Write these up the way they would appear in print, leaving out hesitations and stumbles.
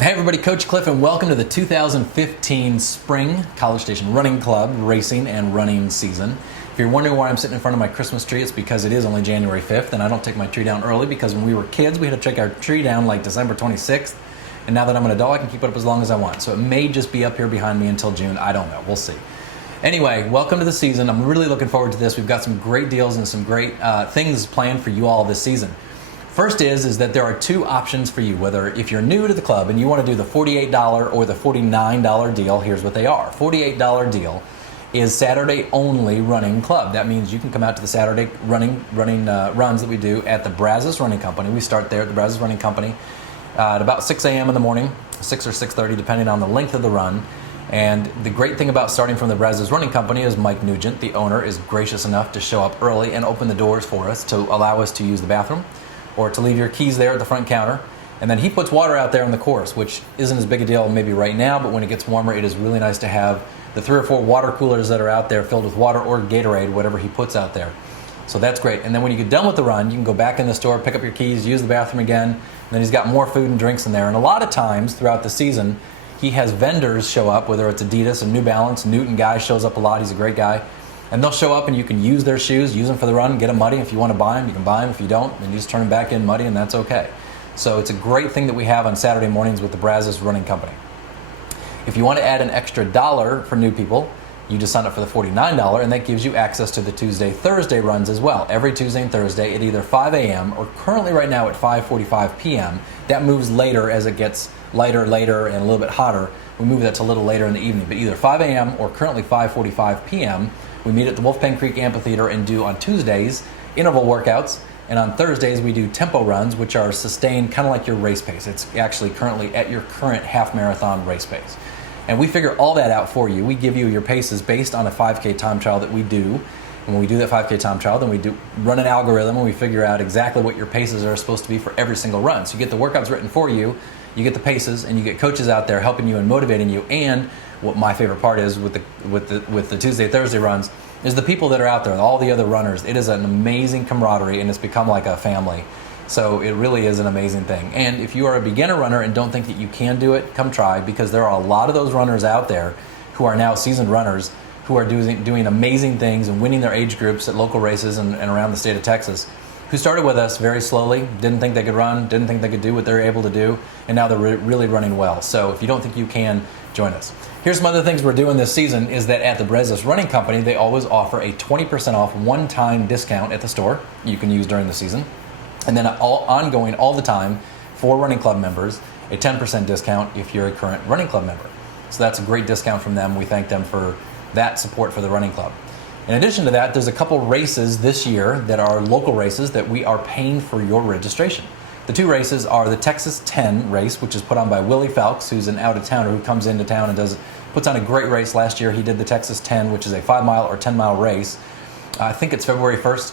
Hey everybody, Coach Cliff, and welcome to the 2015 Spring College Station Running Club racing and running season. If you're wondering why I'm sitting in front of my Christmas tree, it's because it is only January 5th, and I don't take my tree down early because when we were kids, we had to take our tree down like December 26th, and now that I'm an adult, I can keep it up as long as I want. So it may just be up here behind me until June. I don't know. We'll see. Anyway, welcome to the season. I'm really looking forward to this. We've got some great deals and some great things planned for you all this season. First is that there are two options for you, whether if you're new to the club and you want to do the $48 or the $49 deal. Here's what they are. $48 deal is Saturday only running club. That means you can come out to the Saturday running runs that we do at the Brazos Running Company. We start there at the Brazos Running Company at about 6 a.m. in the morning, 6 or 6:30 depending on the length of the run. And the great thing about starting from the Brazos Running Company is Mike Nugent, the owner, is gracious enough to show up early and open the doors for us to allow us to use the bathroom, or to leave your keys there at the front counter. And then he puts water out there on the course, which isn't as big a deal maybe right now, but when it gets warmer, it is really nice to have the 3 or 4 water coolers that are out there filled with water or Gatorade, whatever he puts out there. So that's great. And then when you get done with the run, you can go back in the store, pick up your keys, use the bathroom again, and then he's got more food and drinks in there. And a lot of times throughout the season, he has vendors show up, whether it's Adidas and New Balance. Newton Guy shows up a lot. He's a great guy. And they'll show up and you can use their shoes, use them for the run, get them muddy. If you want to buy them, you can buy them. If you don't, then you just turn them back in muddy and that's okay. So it's a great thing that we have on Saturday mornings with the Brazos Running Company. If you want to add an extra $1 for new people, you just sign up for the $49 and that gives you access to the Tuesday, Thursday runs as well. Every Tuesday and Thursday at either 5 a.m. or currently right now at 5:45 p.m. That moves later as it gets lighter and a little bit hotter. We move that to a little later in the evening, but either 5 a.m. or currently 5:45 p.m. We meet at the Wolfgang Creek Amphitheater and do on Tuesdays interval workouts, and on Thursdays we do tempo runs, which are sustained kind of like your race pace. It's actually currently at your current half marathon race pace. And we figure all that out for you. We give you your paces based on a 5K time trial that we do. And when we do that 5K time trial, then we run an algorithm and we figure out exactly what your paces are supposed to be for every single run. So you get the workouts written for you, you get the paces, and you get coaches out there helping you and motivating you. And what my favorite part is with the Tuesday, Thursday runs is the people that are out there, all the other runners. It is an amazing camaraderie and it's become like a family. So it really is an amazing thing. And if you are a beginner runner and don't think that you can do it, come try, because there are a lot of those runners out there who are now seasoned runners who are doing amazing things and winning their age groups at local races and around the state of Texas, who started with us very slowly, didn't think they could run, didn't think they could do what they're able to do, and now they're really running well. So if you don't think you can, join us. Here's some other things we're doing this season is that at the Brazos Running Company, they always offer a 20% off one-time discount at the store you can use during the season. And then ongoing all the time for running club members, a 10% discount if you're a current running club member. So that's a great discount from them. We thank them for that support for the running club. In addition to that, there's a couple races this year that are local races that we are paying for your registration. The two races are the Texas 10 race, which is put on by Willie Falks, who's an out-of-towner who comes into town and puts on a great race. Last year he did the Texas 10, which is a 5-mile or 10-mile race. I think it's February 1st.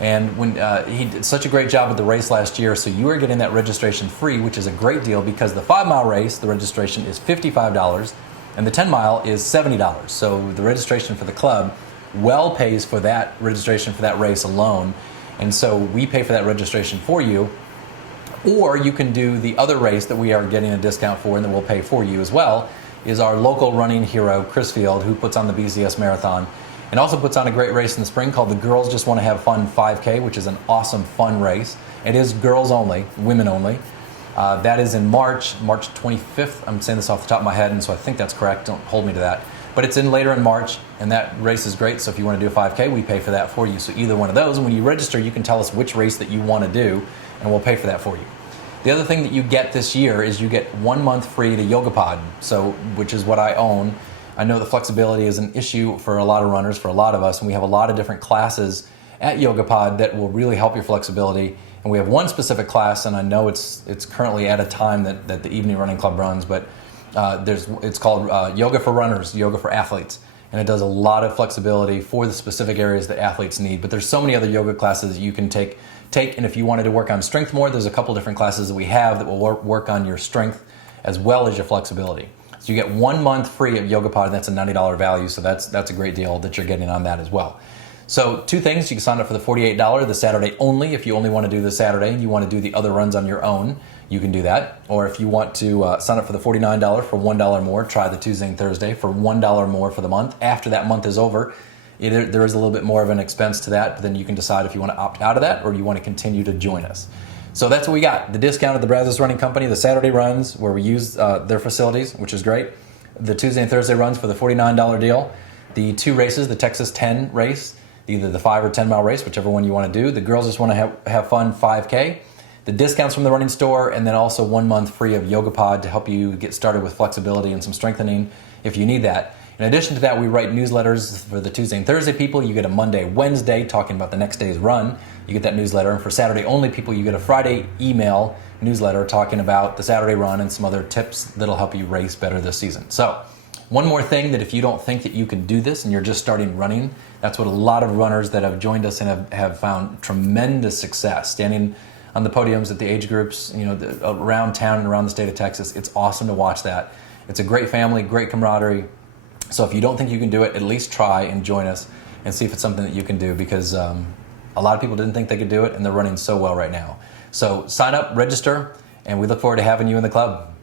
And when he did such a great job with the race last year, so you are getting that registration free, which is a great deal because the 5-mile race, the registration is $55, and the 10-mile is $70. So the registration for the club well pays for that registration for that race alone. And so we pay for that registration for you. Or you can do the other race that we are getting a discount for and that we'll pay for you as well, is our local running hero, Chris Field, who puts on the BCS Marathon and also puts on a great race in the spring called the Girls Just Want to Have Fun 5K, which is an awesome, fun race. It is girls only, women only. That is in March 25th. I'm saying this off the top of my head, and so I think that's correct. Don't hold me to that. But it's in later in March, and that race is great. So if you want to do a 5K, we pay for that for you. So either one of those, and when you register, you can tell us which race that you want to do, and we'll pay for that for you. The other thing that you get this year is you get 1 month free to YogaPod, which is what I own. I know the flexibility is an issue for a lot of runners, for a lot of us, and we have a lot of different classes at YogaPod that will really help your flexibility. And we have one specific class, and I know it's currently at a time that the Evening Running Club runs, but it's called Yoga for Runners, Yoga for Athletes. And it does a lot of flexibility for the specific areas that athletes need. But there's so many other yoga classes that you can take. And if you wanted to work on strength more, there's a couple different classes that we have that will work on your strength as well as your flexibility. So you get 1 month free of YogaPod, and that's a $90 value, so that's a great deal that you're getting on that as well. So two things, you can sign up for the $48, the Saturday only, if you only want to do the Saturday and you want to do the other runs on your own. you can do that. Or if you want to sign up for the $49 for $1 more, try the Tuesday and Thursday for $1 more for the month. After that month is over, there is a little bit more of an expense to that, but then you can decide if you want to opt out of that or you want to continue to join us. So that's what we got. The discount at the Brazos Running Company, the Saturday runs where we use their facilities, which is great. The Tuesday and Thursday runs for the $49 deal. The 2 races, the Texas 10 race, either the 5 or 10 mile race, whichever one you want to do. The girls just want to have fun, 5K. The discounts from the running store, and then also 1 month free of YogaPod to help you get started with flexibility and some strengthening if you need that. In addition to that, we write newsletters for the Tuesday and Thursday people. You get a Monday, Wednesday talking about the next day's run. You get that newsletter. And for Saturday only people, you get a Friday email newsletter talking about the Saturday run and some other tips that'll help you race better this season. So one more thing, that if you don't think that you can do this and you're just starting running, that's what a lot of runners that have joined us and have found tremendous success standing on the podiums at the age groups, around town and around the state of Texas. It's awesome to watch that. It's a great family, great camaraderie. So if you don't think you can do it, at least try and join us and see if it's something that you can do, because a lot of people didn't think they could do it and they're running so well right now. So sign up, register, and we look forward to having you in the club.